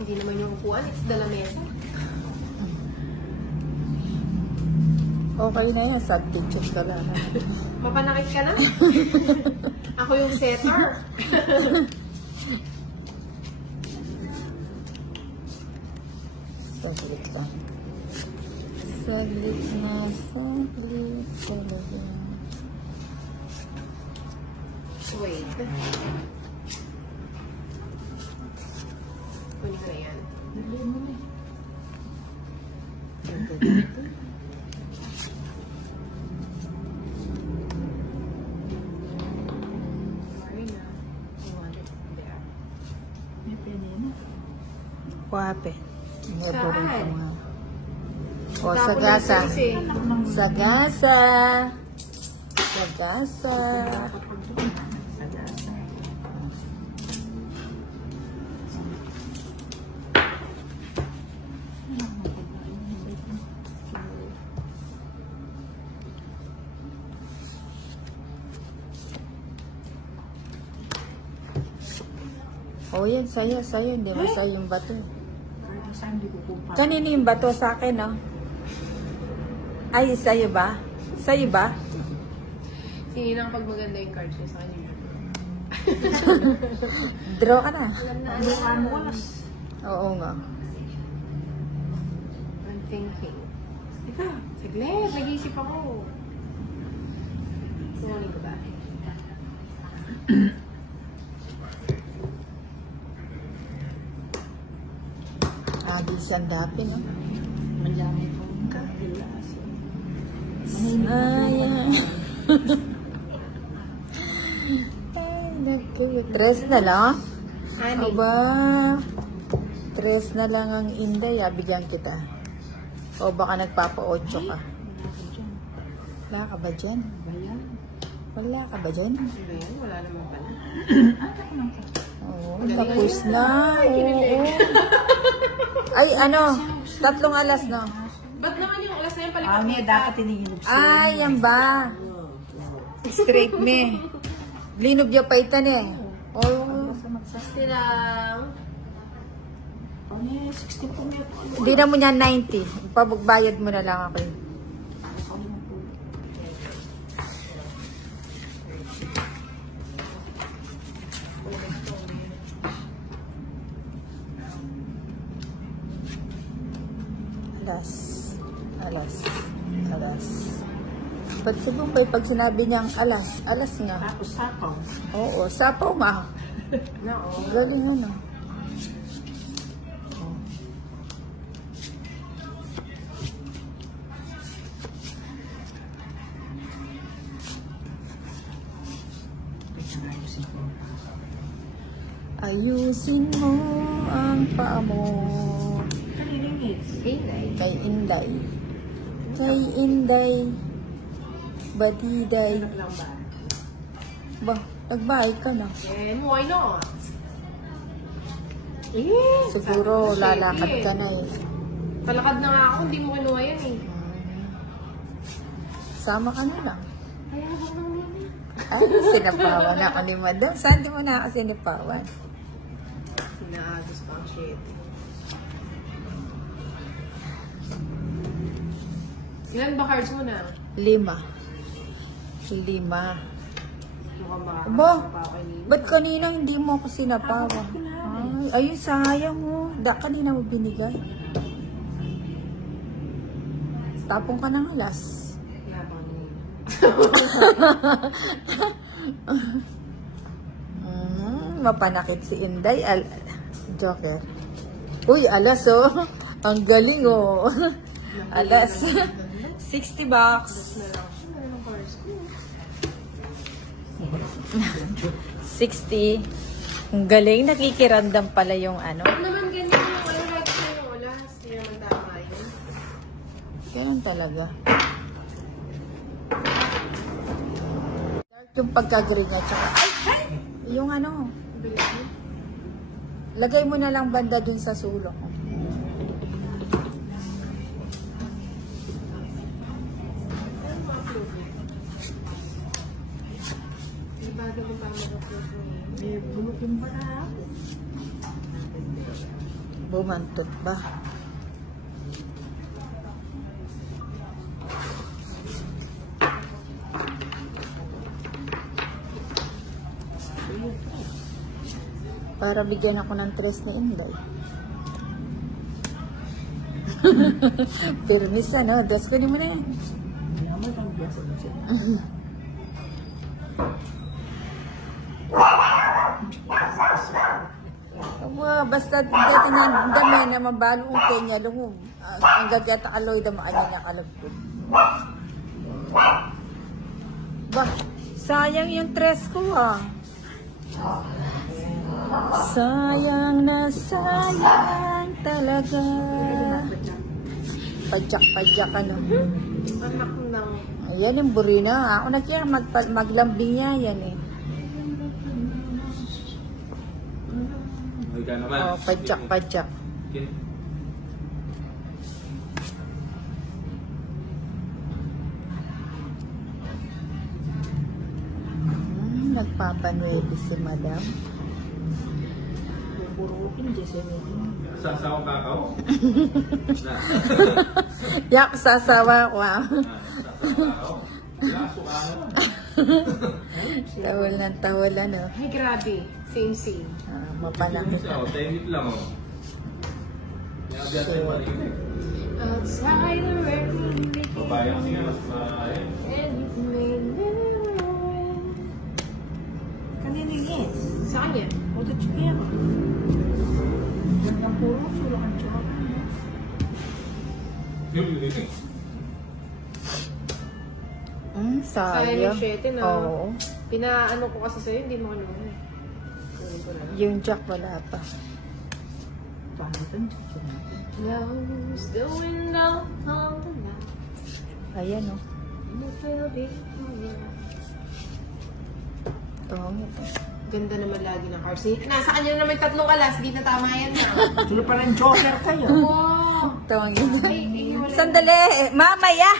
Hindi naman yung upuan, it's the lamesa. Okay na yan, substitute ka lang. Mapanakit ka na? Ako yung setter. Saglit lang. Saglit na, saglit talaga. Wait. Kunin ko yan. Dali mo na. Sorry na. I want it there. May pwede na. Wape. May Saan? burin ko nga. O, Tapos sagasa. yung sisi. Sagasa. Sagasa. O, yan, saya. Hindi mo sa'yo yung bato. Kanino yung bato sa akin, no? Ay, sa'yo ba? Sa'yo ba? Sininang pag maganda yung cards niya sa kanya. Draw ka na. Alam na. Oo nga. I'm thinking. Teka, saglit. Nag-iisip ako. Sumaling ko ba? Abisan dapin, no? Malami po ang kahilas. Sayang. Ay, naku. 3 na lang. Ani. Aba. 3 na lang ang Inday. Bigyan kita. O baka nagpapa-8 ka. Wala ka ba dyan? Bayan. Wala ka ba dyan? Ano yan? Wala naman pala. Oo, tapos na. Oo. Ay, ano? 3 alas, no? Ba't naman yung oras na yung palipat Kami dapat tinigilog siya. Ay, yan ba? Straight me. Linog yung paitan eh. Oh. Silang. Ano yung 16 po niya? Hindi na mo niya 90. Pabagbayad mo na lang ako. Alas. Ba't si Bumbay pag sinabi niyang alas nga. Tapos sapaw. Oo, sapaw nga. No. Galing ano. Ayusin mo ang paa mo. Kanilang hits. Kay Inday. Kay Inday. Badiday. Lang ba? Ba, nagbayad ka na. And why not? Siguro sabi ko lalakad sige. ka na eh. Palakad na nga ako, hindi mo kinuha yan eh. Sama ka na lang. Kaya ako naman yan. Ay, sinapawan ako ni Madam. Saan di mo na ako sinapawan? Sinaagos pa ang shit. Ilan ba cards mo na? 5. Mukhang baka Aba, pa ako kanina. ba't kanina hindi mo ako sinapawan? Ay, ayun, sayang mo. Kanina mo binigay. Tapong ka ng alas. Kaya pa kanina. Mapanakit si Inday. Joker. Uy, alas oh. Ang galing oh. Alas. 60 bucks. 60. Ang galing. Nakikirandam pala yung ano. Ano naman ganyan yung ano natin sa yung olas? Hindi naman tama yun. Ganun talaga. Dark yung pagka-green niya. Tsaka, ay! Yung ano. Bilis mo. Lagay mo na lang banda dun sa sulok. May bago mo pa mag-upload mo eh. May bulok yung bara. Bumantot ba? Para bigyan ako ng 3 ni Inday. Permis ano? Dos ko mo na yan. Naman ang biasa din siya. Basta dati na dami na mabalo ang kanya lungog. Ang gagata kaloy da maano niya kalagpod. Ba, sayang yung 3 ko ah. Sayang na sayang talaga. Padyak-padyak ano. Anak ng... Ayan yung burina. Ako na kaya maglambing niya yan eh. Oh, padyak-padyak. Nagpapanuebe si madam. Buburukin dyan siya. Sasawang kakao? Yak, sasawa ko ah. Sasawang kakao? Laso ka ano? Tawal ng tawal ano. Ay, grabe. Same. Mapanakit. Siya, 10 minutes lang oh. Nabiyat tayo marinig. Outside the rain, Babae kasi nga mas maayon. and it made me Kanina yung hits. Sa kanya? O, ito chikin. Gandang puro. Sulakan siya. Sayang Sayang. yung 7 na. Oo. Pinaano ko kasi sa'yo, hindi mo ano eh. Kunin ko na lang. Yung jack wala pa. Paano ito? Chikin natin. Close the window on the night. Ayan o. And it will be alright. Ito. Ganda naman lagi ng car seat. Nasa kanya naman 3 alas, di na tama yan na. Sino pa rin joker kayo? Wow! Ito ang Ay, wala. Sandali. Mamaya.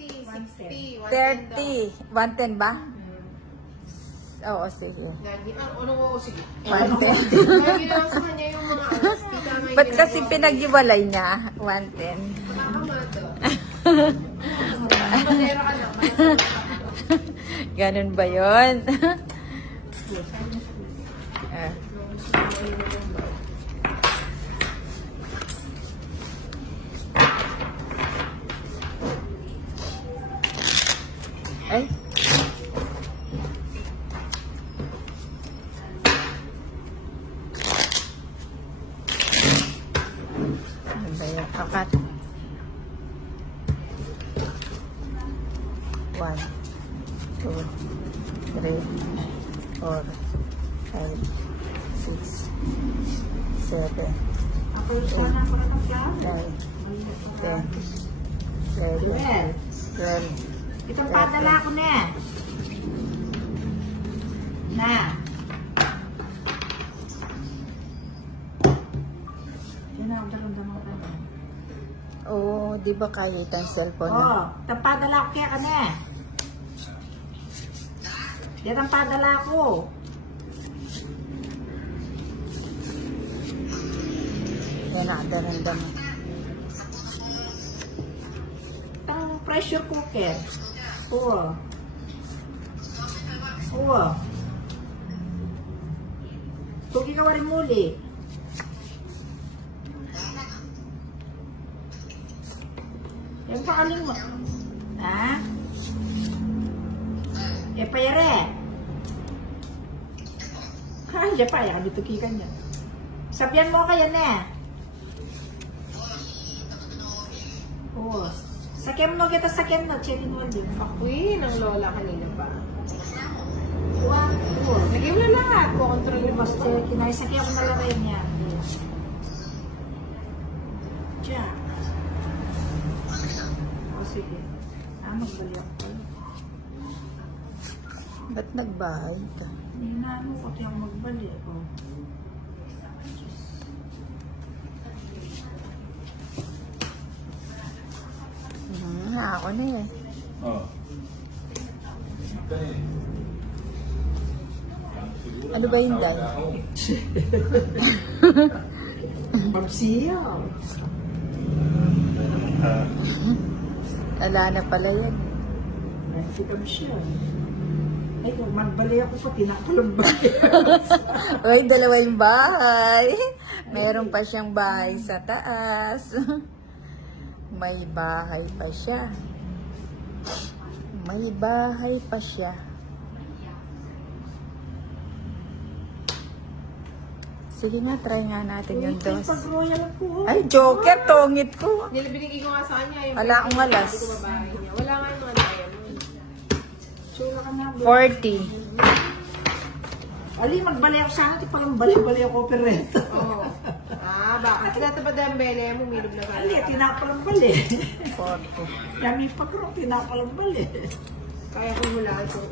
30, 60, 30. 110 ba? Oo, sige. Lagi, ano ko, sige. 110. Lagi lang sa kanya yung mga alas. Di tama yun. Ba't kasi pinag-iwalay niya? 110. Nakakamato. Manera ka lang. Ganun ba yun? Ah. Ay. Ano ba yun? Akat. 1, 2, 3, 4, 5, 6, 7, Ako yung sana ako na ng 9, 10, 11, 12, Itong padala ko na. Na. Yan na, daramdaman ko na. Oo, di ba kaya itang cellphone na? Oo, itong padala ko kaya ka na. Yan ang padala ko. Yan na, daramdam. Itong pressure cooker. Oo. Oo. Tugi ka warin muli. Yan pa kaling mo. Ha? E payare. Kaya pa, ya kami tuki ka niya. Sabihan mo kaya na. Oo. Sakyan mo kita, sakyan mo. Check mo din. Ako'y ng lola kanina pa. Oo. Lagay mo na lahat. Kukontrol mo Mas basta. check. Kinasakyan ko na lang kayo niya. Diyan. O sige. Magbaliak ko. Ba't nagbahay ka? Hindi na ano ko tiyang magbalik. O. Ako na eh. Oo. Ano ba yun, Day? Pagsiya. Ala na pala yan. Ay, sikam siya. Ay, kung magbali ako pa, tinapalang bali. Uy, dalawa yung bahay. Meron pa siyang bahay sa taas. May bahay pa siya. May bahay pa siya. Sige nga, try nga natin yung dos. Pag-royal ko. Ay, joker, tongit ko. Binigay ko nga sa kanya. Yung Wala akong alas. Hindi ko babae niya. Wala nga yung mga diamond. Tsura ka na. 40. Ali, magbali ako sana. Tipang bali-bali ako opereta. Oo. Bakit? Tinatabad ang bele mo, milog na ka. Ali, tinapalang bali. 40. Yami pa ko, tinapalang bali. Kaya kung wala ito.